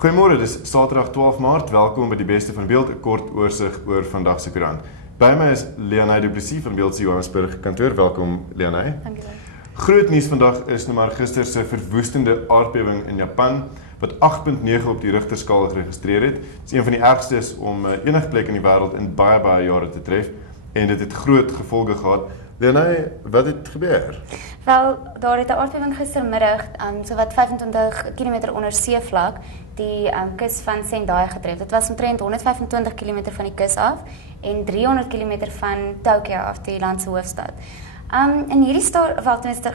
Goeiemôre, dis Saterdag 12 Maart. Welkom by die beste van Beeld, 'n kort oorsig oor vandag se koerant. By my is Leonie Du Plessis van Beeld se Johannesburg kantoor. Welkom Leonie. Dankie. Groot nuus vandag is nou maar gister se verwoestende aardbewing in Japan wat 8.9 op die Richterskaal geregistreer het. Dit is een van die ergstes om enige plek in die wêreld in baie jare te tref en dit het groot gevolge gehad. Leonie, wat het gebeur? Wel, daar het 'n aardbewing gistermiddag so wat 25 km onder seevlak die kus van Sendai getref. Dit was omtrent 125 km van die kus af en 300 km van Tokio af, die land se hoofstad. In hierdie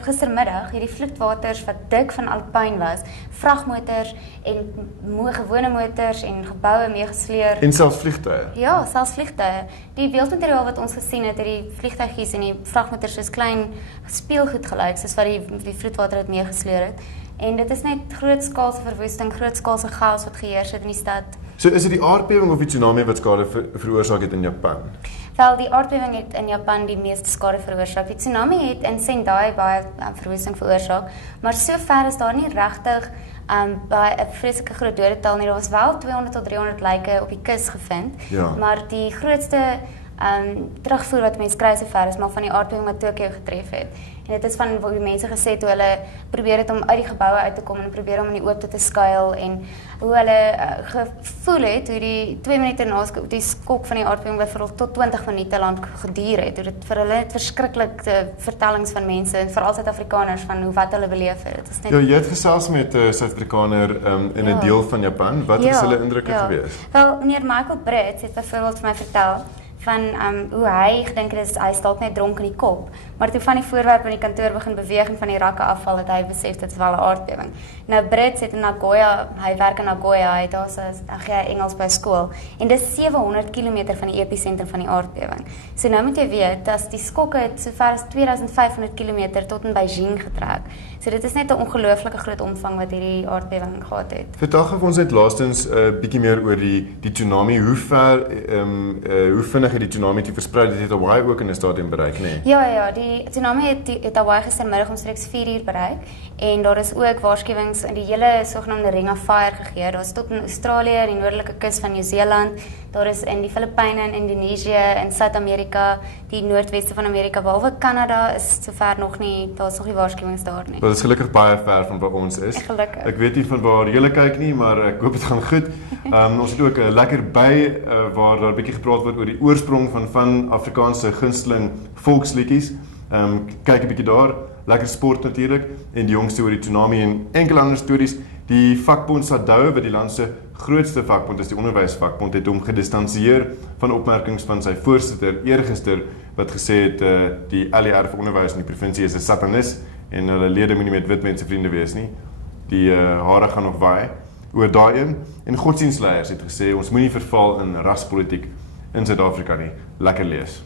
gistermiddag, hierdie vloedwaters wat dik van alpyn was, vragmotors en gewone motors en geboue meegesleer. En selfs vliegtuie. Ja, selfs vliegtuie. Die beeldmateriaal wat ons gesien het, die vliegtuigies en die vragmotors soos klein speelgoed gelyk, soos wat die vloedwater het meegesleer het. En dit is net grootskaalse verwoesting, grootskaalse chaos wat geheers het in die stad. So is dit die aardbewing of die tsunami wat skade veroorsaak het in Japan? Wel, die aardbewing het in Japan die meeste skade veroorsaak. Die tsunami het in Sendai baie verwoesting veroorsaak, maar sover is daar nie regtig by 'n vreeslike groot dodetal nie. Daar was wel 200 tot 300 lyke op die kus gevind, Ja. maar die grootste terugvoer wat mense kry sover is maar van die aardbewing wat Tokio getref het. En dit is van waar die mense gesê het hoe hulle probeer het om uit die geboue uit te kom en probeer om in die oopte te skuil en hoe hulle gevoel het hoe die 2 minute na die skok van die aardbewing byvoorbeeld tot 20 minute lank geduur het. Hoe dit vir hulle net verskriklike vertellings van mense en veral Suid-Afrikaners van hoe wat hulle beleef het. Dit is net Ja, jy het gesels met 'n Suid-Afrikaner in 'n deel van Japan. Wat is hulle indrukke gewees? Wel, meneer Michael Brits het byvoorbeeld vir my vertel van hoe hy gedink het hy is dalk net dronk in die kop, maar toe van die voorwerpe in die kantoor begin beweeg en van die rakke afval het hy besef dit is wel 'n aardbewing. Nou Brits het in Nagoya, hy werk in Nagoya, hy het daar gee Engels by skool en dis 700 km van die episentrum van die aardbewing. So nou moet jy weet, as die skokke het sover as 2500 km tot in Beijing getrek. So dit is net 'n ongelooflike groot omvang wat hierdie aardbewing gehad het. Vertel gou vir ons net laastens 'n bietjie meer oor die tsunami. Hoe vinnig het die tsunami te versprei? Dit het Hawaii ook in 'n stadium bereik, nee? Ja, die tsunami het Hawaii gistermiddag omstreeks 4 uur bereik en daar is ook waarskuwings in die hele sogenaamde Ring of Fire gegee. Daar is tot in Australië en die noordelike kus van Nieu-Seeland, daar is in die Filippyne en Indonesië en Suid-Amerika, die noordweste van Amerika, behalwe Kanada is sover nog nie, daar is nog nie waarskuwings daar nie. Dit is gelukkig baie ver van waar ons is. Gelukkig. Ek weet nie van waar julle kyk nie, maar ek hoop dit gaan goed. Ons het ook 'n lekker by waar daar 'n bietjie gepraat word oor die oorsprong van Afrikaanse gunsteling volksliedjies. Kyk 'n bietjie daar, lekker sport natuurlik en die jongste oor die tsunami en enkele ander stories. Die vakbond SADU, wat die land se grootste vakbond is, die onderwysvakbond, het hom gedistansieer van opmerkings van sy voorsitter eergister wat gesê het die LER vir onderwys in die provinsie is 'n satanis en hulle lede moenie met wit mense vriende wees nie. Die hare gaan nog waai oor daai een. En godsdienstleiers het gesê ons moenie verval in raspolitiek in Suid-Afrika nie. Lekker lees.